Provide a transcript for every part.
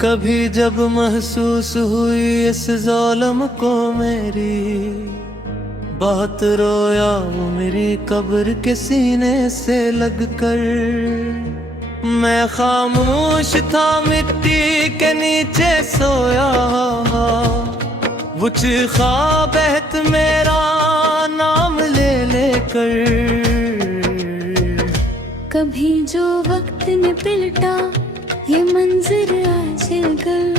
कभी जब महसूस हुई इस ज़ालिम को मेरी, बहुत रोया वो मेरी कब्र के सीने से लगकर। मैं खामोश था मिट्टी के नीचे सोया, वो चिखा बहत मेरा नाम ले लेकर। कभी जो वक्त ने पिलटा ये मंजर आजल कर,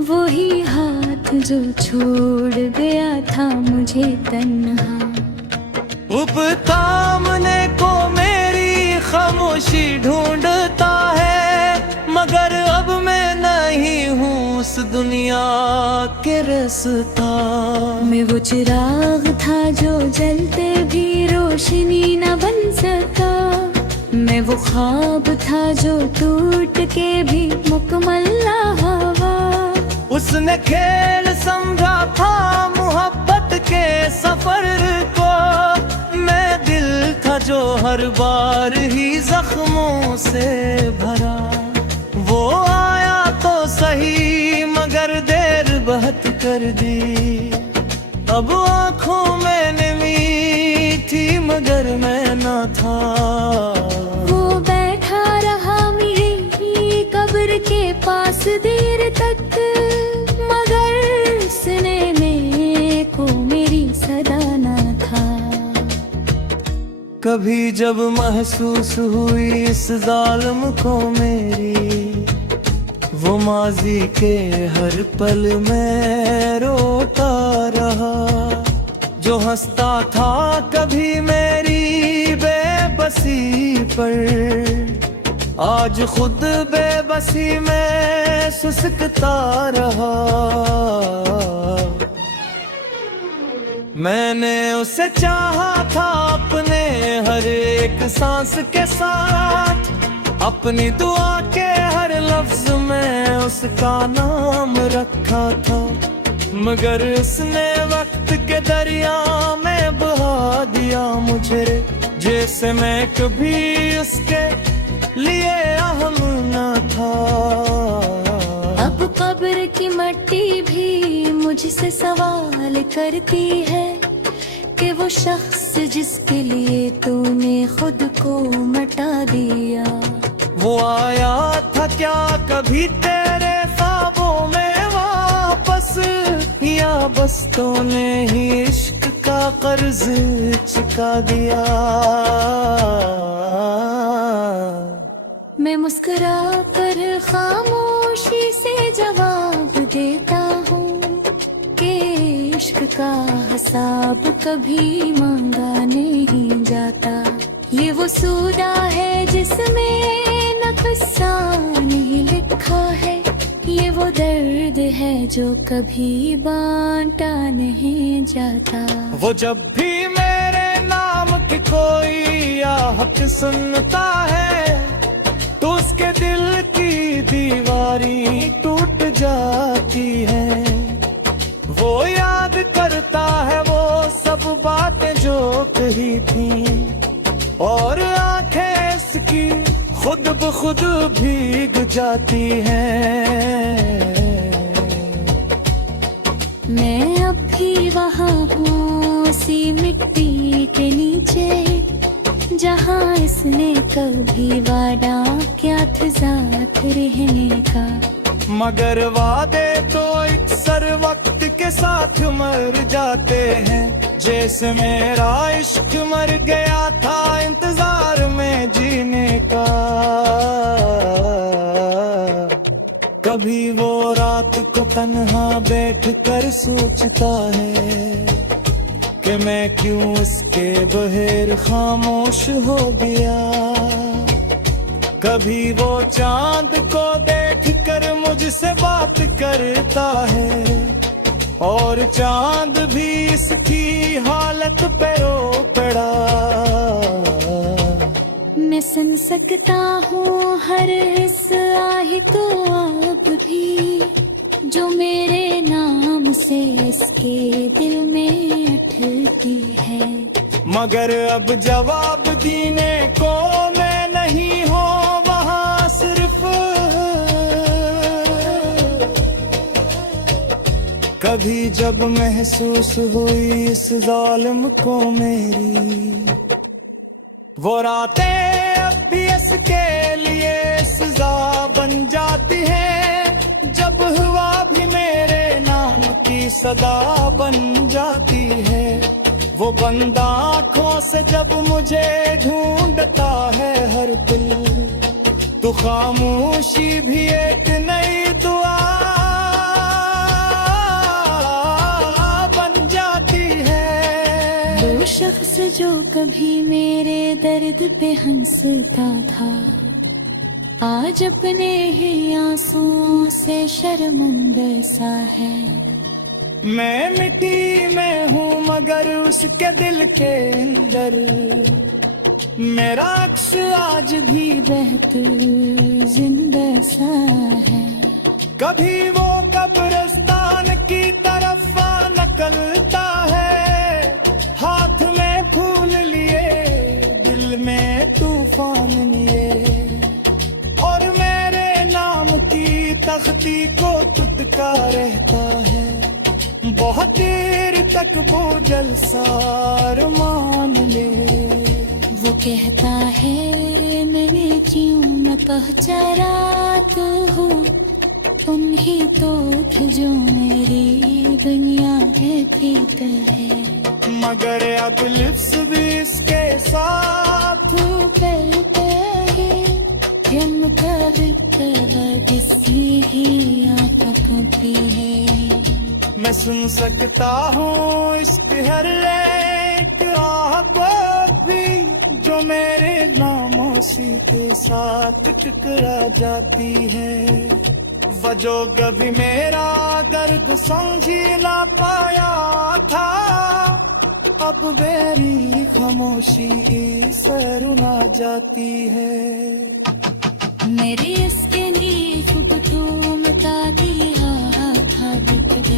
वही हाथ जो छोड़ गया था मुझे तन्हा। अब थामने को मेरी खामोशी ढूंढता है, मगर अब मैं नहीं हूँ उस दुनिया के रास्ता। मैं वो चिराग था जो जलते भी रोशनी न बन सका, मैं वो ख्वाब था जो टूट के भी मुकम्मल ना हुआ। उसने खेल समझा था मोहब्बत के सफर को, मैं दिल था जो हर बार ही जख्मों से भरा। वो आया तो सही मगर देर बहुत कर दी, अब आँखों में नमी थी मगर मैं ना था। वो बैठा रहा मेरी कब्र के पास देर तक, मगर सुने में को मेरी सदा ना था। कभी जब महसूस हुई इस ज़ालिम को मेरी, वो माजी के हर पल में रोता रहा। जो हंसता था कभी मेरी बेबसी पर, आज खुद बेबसी में सुसकता रहा। मैंने उसे चाहा था अपने हर एक सांस के साथ, अपनी दुआ के हर लफ्ज में उसका नाम रखा था। मगर उसने वक्त के दरिया में बहा दिया मुझे, जैसे मैं कभी उसके लिए अहम न था। अब कब्र की मिट्टी भी मुझसे सवाल करती है कि वो शख्स जिसके लिए तूने खुद को मिटा दिया, वो आया था क्या कभी तेरे ख्वाबों में वापस, या बस तूने ही इश्क का कर्ज चुका दिया। मैं मुस्कुरा कर खामोशी से जवाब देता हूँ कि इश्क का हिसाब कभी मांगा नहीं जाता। ये वो सूदा है जिसमें न किस्सा नहीं लिखा है, ये वो दर्द है जो कभी बांटा नहीं जाता। वो जब भी मेरे नाम की कोई आहट सुनता है, तो उसके दिल की दीवारी टूट जाती है। वो याद करता है वो सब बातें जो कही थी, और आंखें इसकी खुद ब खुद भीग जाती हैं। मैं अब भी वहाँ हूँ उसी मिट्टी के नीचे, जहाँ इसने कभी वादा क्या था साथ रहने का। मगर वादे तो अक्सर वक्त के साथ मर जाते हैं, जैसे मेरा इश्क मर गया था इंतजार में जीने का। कभी वो रात को तन्हा बैठ कर सोचता है कि मैं क्यों उसके बगैर खामोश हो गया। कभी वो चांद को देख कर मुझसे बात करता है, और चांद भी इसकी हालत पे रो पड़ा। मैं सुन सकता हूँ हर इस आह को अब भी, जो मेरे नाम से इसके दिल में उठती है। मगर अब जवाब देने को मैं नहीं हूँ वहाँ, सिर्फ कभी जब महसूस हुई इस जालिम को मेरी, वो रातें अब भी इसके लिए सजा बन जाती है। जब हुआ भी मेरे नाम की सदा बन जाती है। वो बंदा आँखों से जब मुझे ढूंढता है हर दिल, तो खामोशी भी एक नई दुआ बन जाती है। वो शख्स जो कभी मेरे दर्द पे हंसता था, आज अपने ही आंसुओं से शर्मिंदा सा है। मैं मिट्टी में हूँ मगर उसके दिल के अंदर मेरा अक्स आज भी बेहतर जिंदा सा है। कभी वो कब्रिस्तान की तरफ निकलता है, हाथ में फूल लिए दिल में तूफान लिए, और मेरे नाम की तख्ती को तुतका रहता है। बहुत देर तक वो जलसार मान ले। वो कहता है मैंने क्यों न पहुंचा रात हो, तुम ही तो थे जो मेरी दुनिया है पीता है। मगर अब लिप्स भी इसके साथ करते हैं जम कर किसी ही पकती है। मैं सुन सकता हूँ इसके हर एक आह को भी, जो मेरे खामोशी के साथ टकरा जाती है। वजो कभी मेरा दर्द समझ ना पाया था, अब मेरी खामोशी से रुला जाती है। मेरी इसके नींव को तू मिटा दिया था दिक्कत।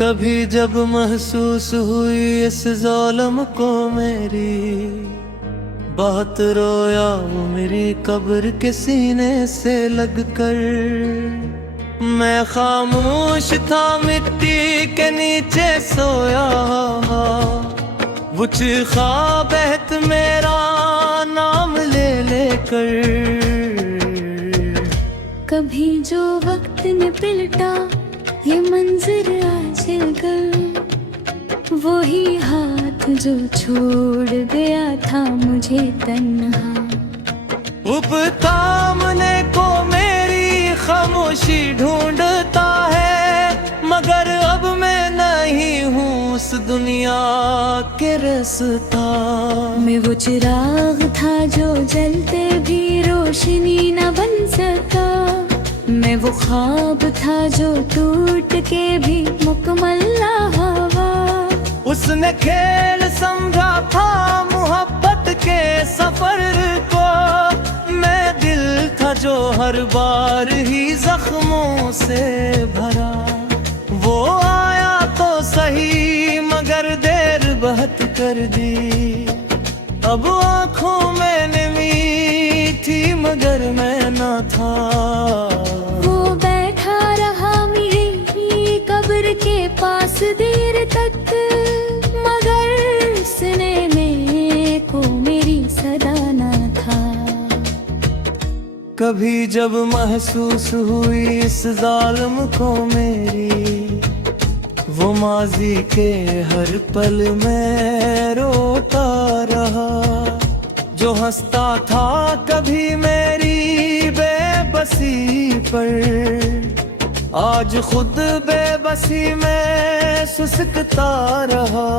कभी जब महसूस हुई इस ज़ालिम को मेरी, बहुत रोया वो मेरी कब्र के सीने से लगकर। मैं खामोश था मिट्टी के नीचे सोया, वो चीखा बहत मेरा नाम ले लेकर। कभी जो वक्त ने पिलटा ये मंजर आज कर, वही हाथ जो छोड़ गया था मुझे तन्हा। अब थामने को मेरी खामोशी ढूंढता है, मगर अब मैं नहीं हूँ उस दुनिया के रास्ता। मैं वो चिराग था जो जलते भी रोशनी न बन सका, मैं वो ख्वाब था जो टूट के भी मुकम्मल ना हुआ। उसने खेल समझा था मोहब्बत के सफर को, मैं दिल था जो हर बार ही जख्मों से भरा। वो आया तो सही मगर देर बहुत कर दी, अब आँखों में नमी थी मगर मैं ना था। वो बैठा रहा मेरी कब्र के पास देर तक, मगर सुने में को मेरी सदा ना था। कभी जब महसूस हुई इस जालिम को मेरी, वो माजी के हर पल में रोता रहा। जो हंसता था कभी मेरी बेबसी पर, आज खुद बेबसी में सुसकता रहा।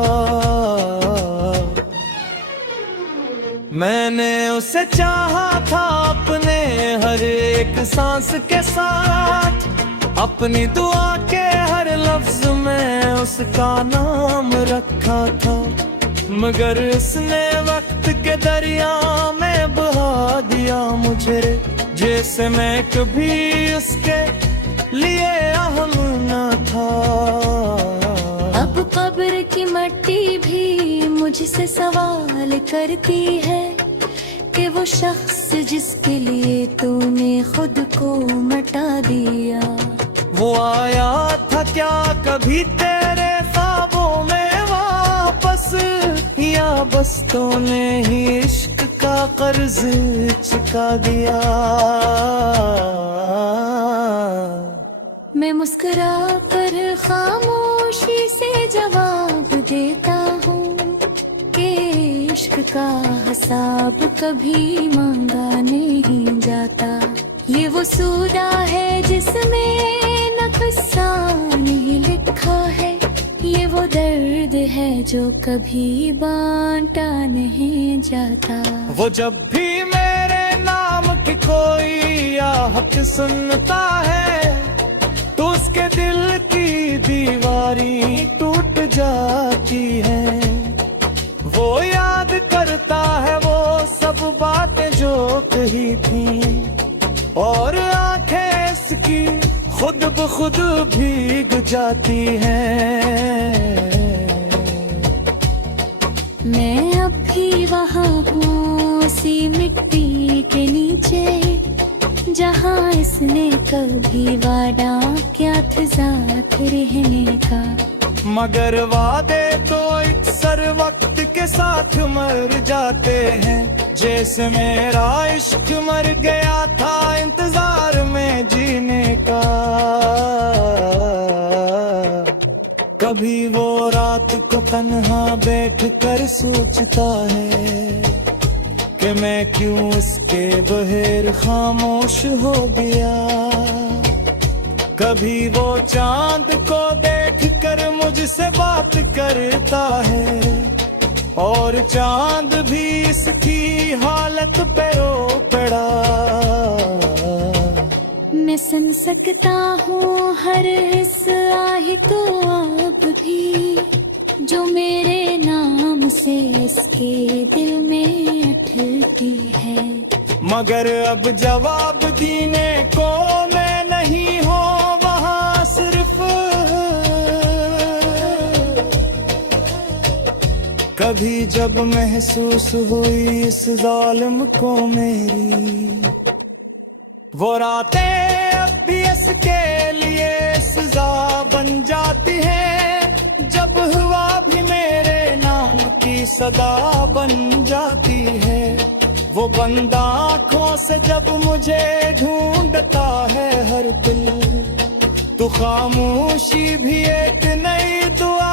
मैंने उसे चाहा था अपने हर एक सांस के साथ, अपनी दुआ के हर लफ्ज में उसका नाम रखा था। मगर उसने वक्त के दरिया में बहा दिया मुझे, जैसे मैं कभी उसके लिए अहम न था। अब कब्र की मिट्टी भी मुझसे सवाल करती है कि वो शख्स जिसके लिए तूने खुद को मिटा दिया, वो आया था क्या कभी तेरे ख्वाबों में वापस, या बस तूने ही इश्क का कर्ज चुका दिया। मैं मुस्कुरा कर खामोशी से जवाब देता हूँ कि इश्क का हिसाब कभी मांगा नहीं जाता। ये वो सूदा है जिसमें न किस्सा नहीं लिखा है, ये वो दर्द है जो कभी बांटा नहीं जाता। वो जब भी मेरे नाम की कोई आहट सुनता है तो उसके दिल की दीवारी टूट जाती है। वो याद करता है वो सब बातें जो कही थी, और आंखें इसकी खुद ब खुद भीग जाती हैं। मैं अब भी वहाँ हूँ उसी मिट्टी के नीचे, जहाँ इसने कभी वादा किया था साथ रहने का। मगर वादे तो अक्सर वक्त के साथ मर जाते हैं, जैसे मेरा इश्क मर गया था इंतजार में जीने का। कभी वो रात को तन्हा बैठ कर सोचता है कि मैं क्यों उसके बगैर खामोश हो गया। कभी वो चांद को देख कर मुझसे बात करता है, और चांद भी इसकी हालत पे रो पड़ा। मैं सुन सकता हूँ हर इस आह तो आप भी, जो मेरे नाम से इसके दिल में अटकी है। मगर अब जवाब देने को मैं नहीं हूँ वहाँ, सिर्फ कभी जब महसूस हुई इस जालिम को मेरी, वो रातें अब भी इसके लिए सजा बन जाती है। जब हुआ भी मेरे नाम की सदा बन जाती है, वो बंदा आँखों से जब मुझे ढूंढता है हर दिल, तो खामोशी भी एक नई दुआ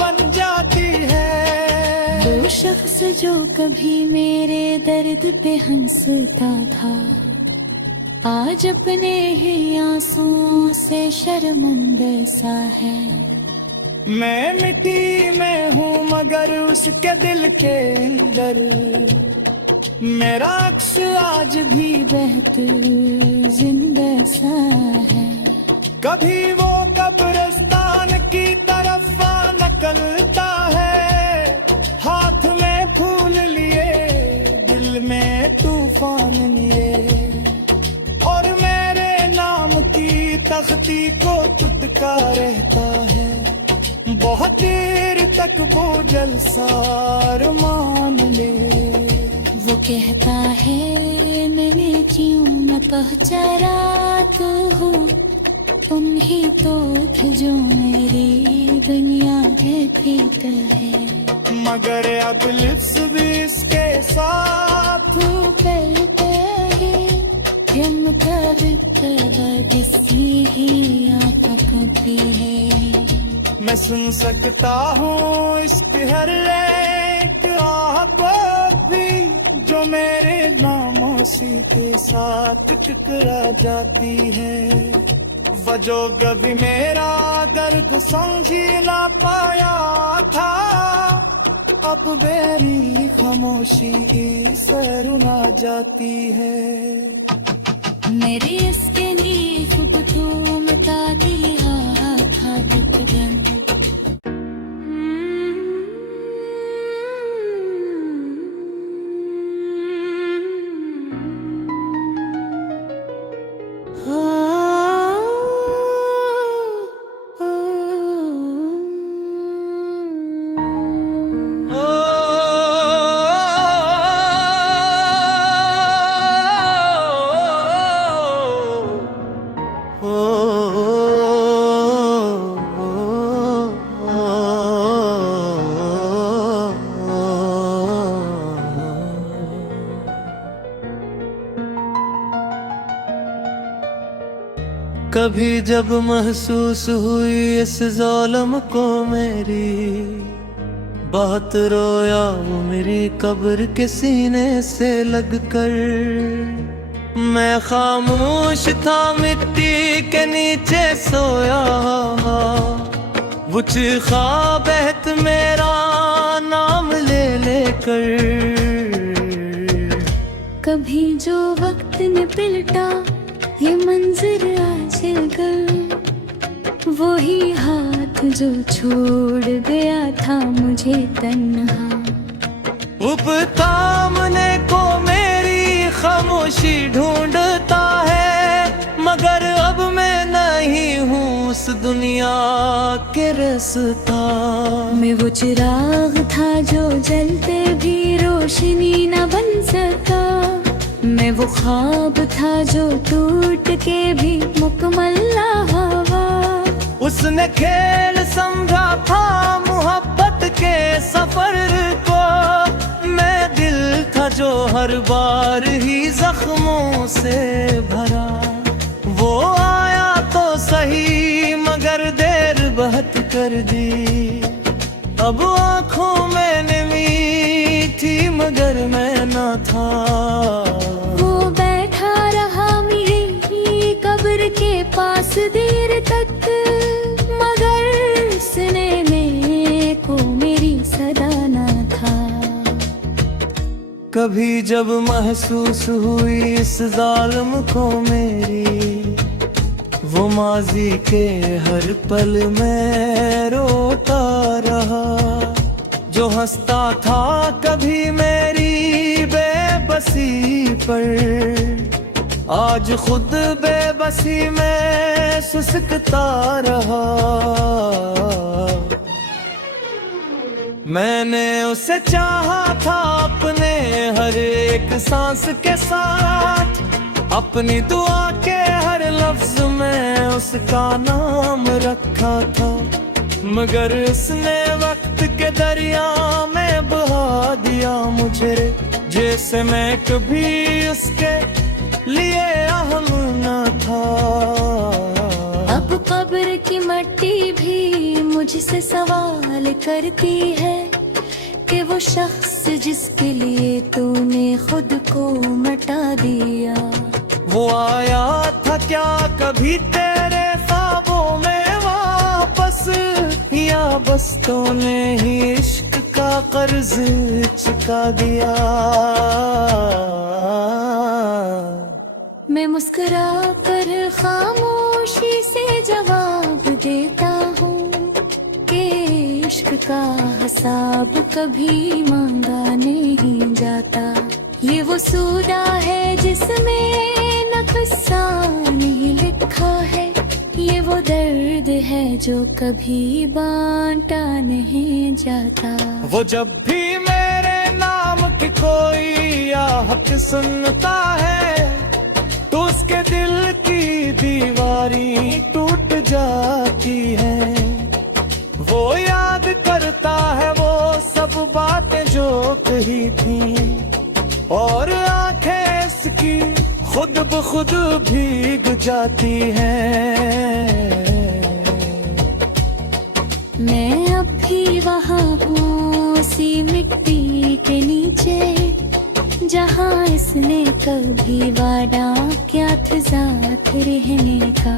बन जाती है। वो शख्स जो कभी मेरे दर्द पे हंसता था, आज अपने ही आंसुओं से शर्मिंदा सा है। मैं मिट्टी में हूँ मगर उसके दिल के अंदर मेरा अक्स आज भी बहत जिंदा सा है। कभी वो कब्रिस्तान की तरफ निकलता है, हाथ में फूल लिए दिल में तूफान लिए, और मेरे नाम की तख्ती को तुतका रहता है। बहुत देर तक वो जलसार मान ले, वो कहता है मैंने क्यों न पहुँचा रात हो, तुम ही तो थे जो मेरी दुनिया के भीतर है। मगर अब लिप्स भी इसके साथ करते हैं हम कर जिसकी ही आँख कपी है। मैं सुन सकता हूँ इसके हर एक आह को भी, जो मेरे नामोशी के साथ टकरा जाती है। वजो कभी मेरा दर्द समझी ला पाया था, अब मेरी खामोशी से रुला जाती है। मेरे इसके नींद को तो मिटा दिया था एक दिन। कभी जब महसूस हुई इस ज़ालिम को मेरी, बहुत रोया वो मेरी कब्र के सीने से लगकर। मैं खामोश था मिट्टी के नीचे सोया, वो चीखा बहत मेरा नाम ले लेकर। कभी जो वक्त ने पिलटा ये मंजर आजकल, वही हाथ जो छोड़ गया था मुझे तन्हा। उपतामने को मेरी खामोशी ढूंढता है, मगर अब मैं नहीं हूँ उस दुनिया के रास्ता। मैं वो चिराग था जो जलते भी रोशनी न बन सका, मैं वो ख्वाब था जो टूट के भी मुकम्मल ना हुआ। उसने खेल समझा था मोहब्बत के सफर को, मैं दिल था जो हर बार ही जख्मों से भरा। वो आया तो सही मगर देर बहुत कर दी, अब आँखों में नमी थी मगर मैं ना था। वो बैठा रहा मेरी कब्र के पास देर तक, मगर सुनने में को मेरी सदा ना था। कभी जब महसूस हुई इस जालिम को मेरी, वो माजी के हर पल में रोता रहा। जो हंसता था कभी मेरी बेबसी पर, आज खुद बेबसी में सुसकता रहा। मैंने उसे चाहा था अपने हर एक सांस के साथ, अपनी दुआ के हर लफ्ज में उसका नाम रखा था। मगर उसने वक्त के दरिया में बहा दिया मुझे, जैसे मैं कभी उसके लिए अहम न था। अब कब्र की मिट्टी भी मुझसे सवाल करती है कि वो शख्स जिसके लिए तूने खुद को मिटा दिया, वो आया था क्या कभी तेरे ख्वाबों में वापस, या बस तूने ही इश्क का कर्ज चुका दिया। मैं मुस्कुरा कर खामोशी से जवाब देता हूँ कि इश्क का हिसाब कभी मांगा नहीं जाता। ये वो सूदा है जिसमें नुकसान नहीं लिखा है, ये वो दर्द है जो कभी बांटा नहीं जाता। वो जब भी मेरे नाम की कोई आहट सुनता है, तो उसके दिल की दीवारी टूट जाती है। वो याद करता है वो सब बातें जो कही थी, और आंखें इसकी खुद ब खुद भीग जाती हैं। मैं अब भी वहाँ हूँ उसी मिट्टी के नीचे, जहाँ कहा इसने कभी वादा क्या था साथ रहने का।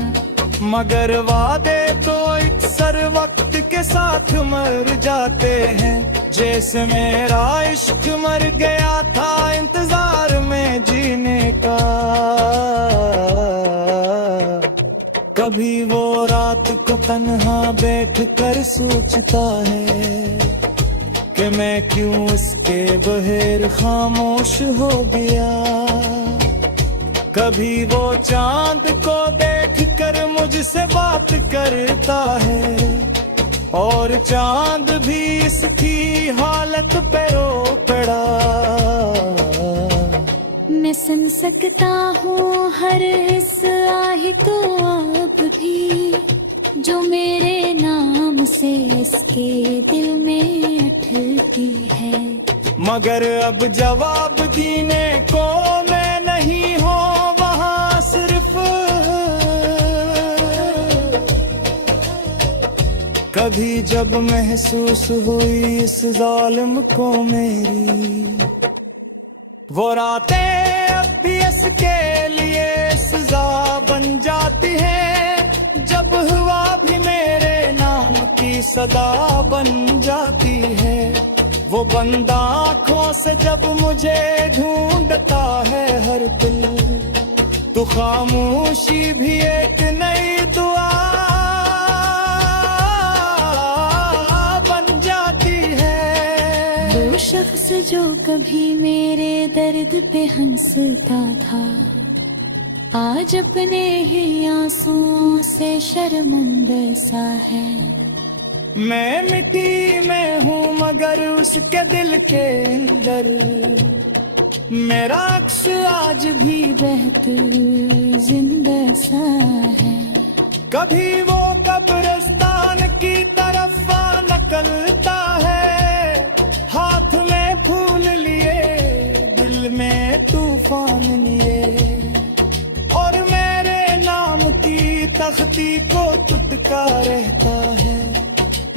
मगर वादे तो अक्सर वक्त के साथ मर जाते हैं, जैसे मेरा इश्क मर गया था इंतजार में जीने का। कभी वो रात को तन्हा बैठ कर सोचता है कि मैं क्यों इसके बगैर खामोश हो गया। कभी वो चांद को देख कर मुझसे बात करता है, और चांद भी इसकी हालत पे रो पड़ा। मैं सुन सकता हूँ हर इस आह को अब भी, जो मेरे नाम से इसके दिल में अटकी है। मगर अब जवाब देने को मैं नहीं हूँ वहाँ, सिर्फ कभी जब महसूस हुई इस जालिम को मेरी, वो रातें अब भी इसके लिए सजा बन जाती है। जब हुआ भी मेरे नाम की सदा बन जाती है, वो बंदा आँखों से जब मुझे ढूंढता है हर दिल, तो खामोशी भी एक नई दुआ बन जाती है। वो शख्स जो कभी मेरे दर्द पे हंसता था, आज अपने ही आंसुओं से शर्मिंदा सा है। मैं मिट्टी में हूँ मगर उसके दिल के अंदर मेरा अक्स आज भी बहत जिंदा सा है। कभी वो कब्रिस्तान की तरफ निकलता है, हाथ में फूल लिए दिल में तूफान लिए, और मेरे नाम की तख्ती को तुटका रहता है।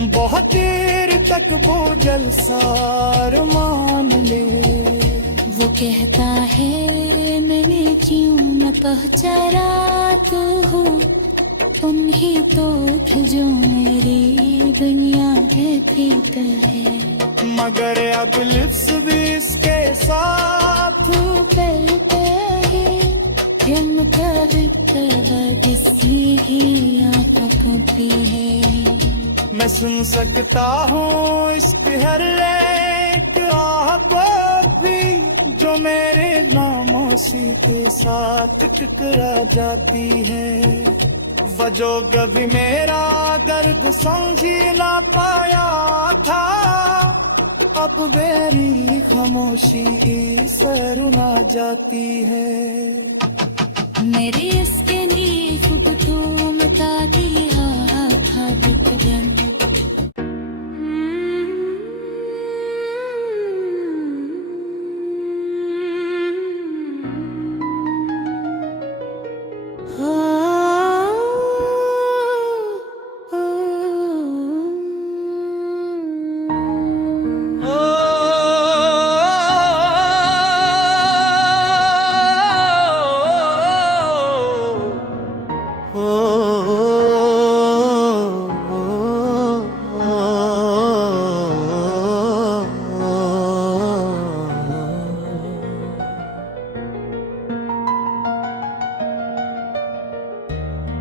बहुत देर तक वो जलसार मान ले। वो कहता है मैंने क्यों न पहुँचा रात हो, तुम ही तो थे जो मेरी दुनिया रहती है। मगर अब लिप्स भी इसके साथ करते हैं हम किसी ही आँख करती है। मैं सुन सकता हूँ इसके हर एक आह को भी, जो मेरे खामोशी के साथ टकरा जाती है। वजो कभी मेरा दर्द समझी ना पाया था, अब मेरी खामोशी से रुला जाती है। मेरी इसके लिए खुद तो मिटा दिया था विक्रम।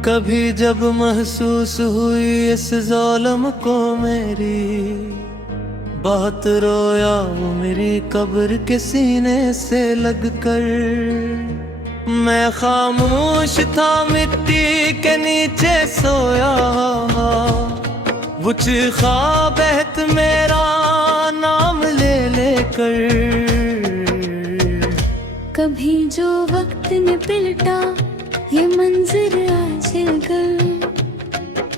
कभी जब महसूस हुई इस ज़ालिम को मेरी, बहुत रोया वो मेरी कब्र के सीने से लगकर। मैं खामोश था मिट्टी के नीचे सोया, वो चीखा बहत मेरा नाम ले लेकर। कभी जो वक्त ने पिलटा ये मंजर आजकल,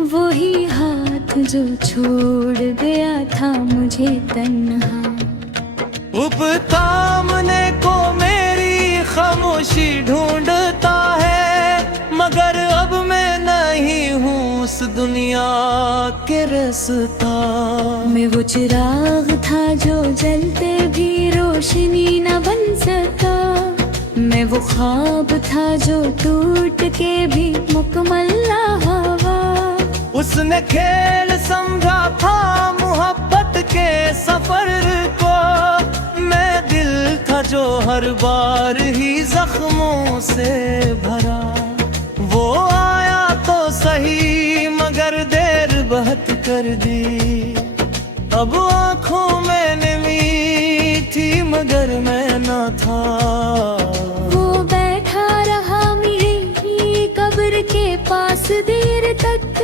वही हाथ जो छोड़ गया था मुझे तन्हा। उप थामने को मेरी खामोशी ढूंढता है, मगर अब मैं नहीं हूँ इस दुनिया के रास्ता। मैं वो चिराग था जो जलते भी रोशनी न बन सका। मैं वो ख्वाब था जो टूट के भी मुकम्मल ना हुआ। उसने खेल समझा था मोहब्बत के सफर को। मैं दिल था जो हर बार ही जख्मों से भरा। वो आया तो सही मगर देर बहुत कर दी। अब आंखों में नमी थी मगर मैं न था। वो बैठा रहा मेरी कब्र के पास देर तक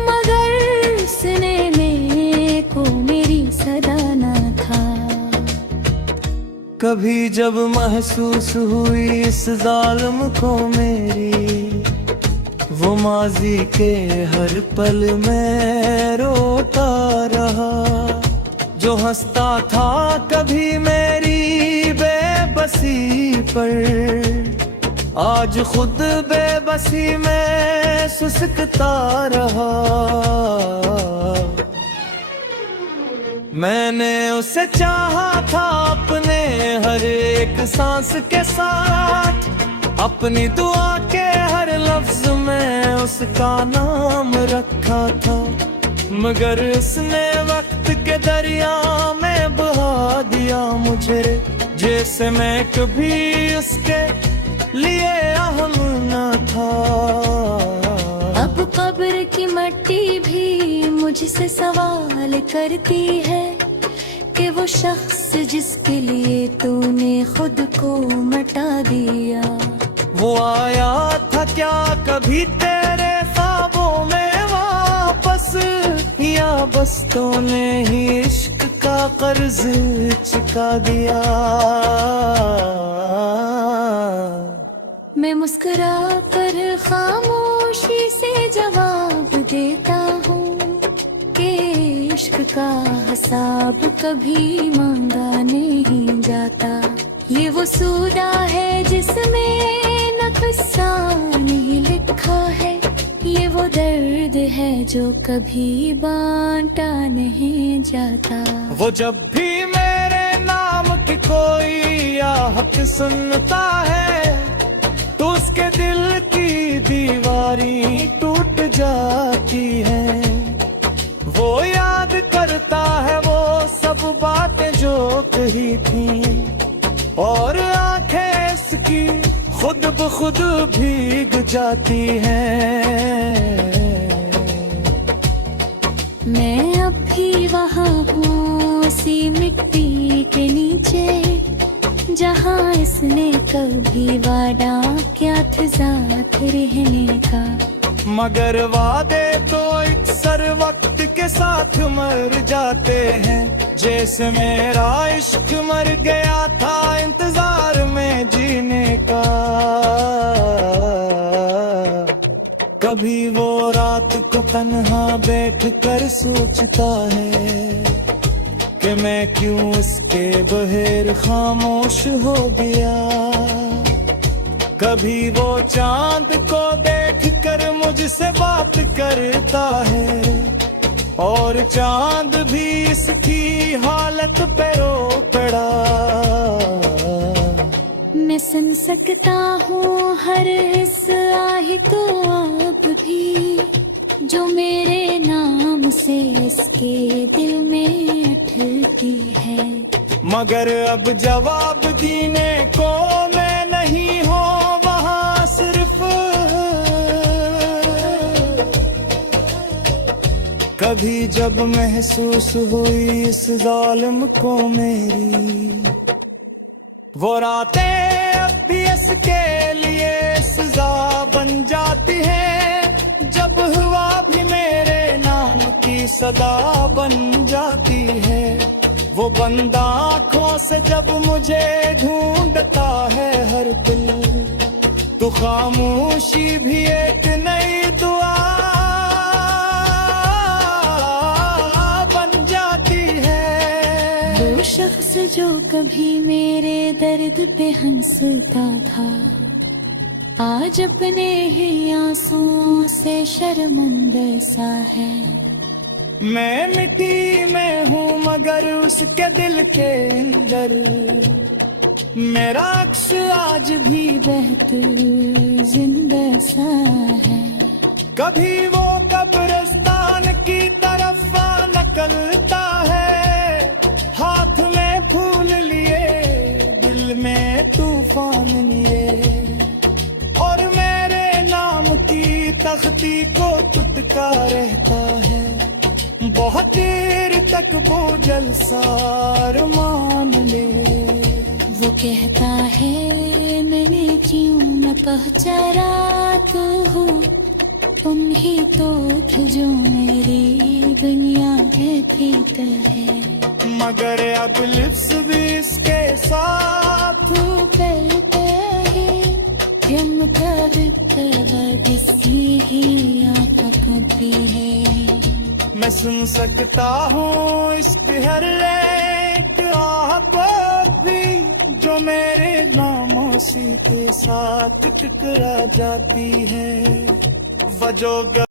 मगर सुने में को मेरी सदा न था। कभी जब महसूस हुई इस जालिम को मेरी, वो माजी के हर पल में रोता रहा। जो हंसता था कभी मेरी बेबसी पर, आज खुद बेबसी में सुसकता रहा। मैंने उसे चाहा था अपने हर एक सांस के साथ। अपनी दुआ के हर लफ्ज में उसका नाम रखा था। मगर उसने वक्त के दरिया में बहा दिया मुझे, जैसे मैं कभी उसके लिए अहम न था। अब कब्र की मिट्टी भी मुझसे सवाल करती है कि वो शख्स जिसके लिए तूने खुद को मिटा दिया, वो आया था क्या कभी तेरे ख्वाबों में वापस, या बस तूने ही इश्क का कर्ज चुका दिया। मैं मुस्कुरा कर खामोशी से जवाब देता हूँ कि इश्क का हिसाब कभी मांगा नहीं जाता। ये वो सूदा है जिसमें न किस्सा नहीं लिखा है। ये वो दर्द है जो कभी बांटा नहीं जाता। वो जब भी मेरे नाम की कोई आहट सुनता है तो उसके दिल की दीवारी टूट जाती है। वो याद करता है वो सब बातें जो कही थी, और आंखें इसकी खुद ब खुद भीग जाती हैं। मैं अब भी वहाँ हूँ उसी मिट्टी के नीचे, जहाँ इसने कभी वादा क्या था साथ रहने का। मगर वादे तो अक्सर वक्त के साथ मर जाते हैं, जैसे मेरा इश्क मर गया था इंतजार में जीने का। कभी वो रात को तन्हा बैठ कर सोचता है कि मैं क्यों उसके बगैर खामोश हो गया। कभी वो चांद को देख कर मुझसे बात करता है, और चांद भी इसकी हालत पे रो पड़ा। मैं सुन सकता हूँ हर इस आह तो आप भी, जो मेरे नाम से इसके दिल में अटकी है। मगर अब जवाब देने को मैं नहीं हूँ वहाँ, सिर्फ कभी जब महसूस हुई इस जालिम को मेरी, वो रातें अब भी इसके लिए सजा बन जाती है। जब हुआ भी मेरे नाम की सदा बन जाती है। वो बंदा आँखों से जब मुझे ढूंढता है हर दिल, तो खामोशी भी एक नई दुआ बन जाती है। वो शख्स जो कभी मेरे दर्द पे हंसता था, आज अपने ही आंसुओं से शर्मिंदा सा है। मैं मिट्टी में हूँ मगर उसके दिल के अंदर मेरा अक्स आज भी बहत जिंदा सा है। कभी वो कब्रिस्तान की तरफ निकलता है, हाथ में फूल लिए दिल में तूफान लिए, और मेरे नाम की तख्ती को टुटका रहता है। बहुत देर तक वो जलसार मान ले। वो कहता है मैंने क्यों न पहुंचा रात हो, तुम ही तो थे जो मेरी दुनिया है भीतर है। मगर अब लिप्स भी इसके साथ करते हैं हम किसी ही आती है। मैं सुन सकता हूँ इसके हर एक आह को भी, जो मेरे नामोसी के साथ टकरा जाती है। वजो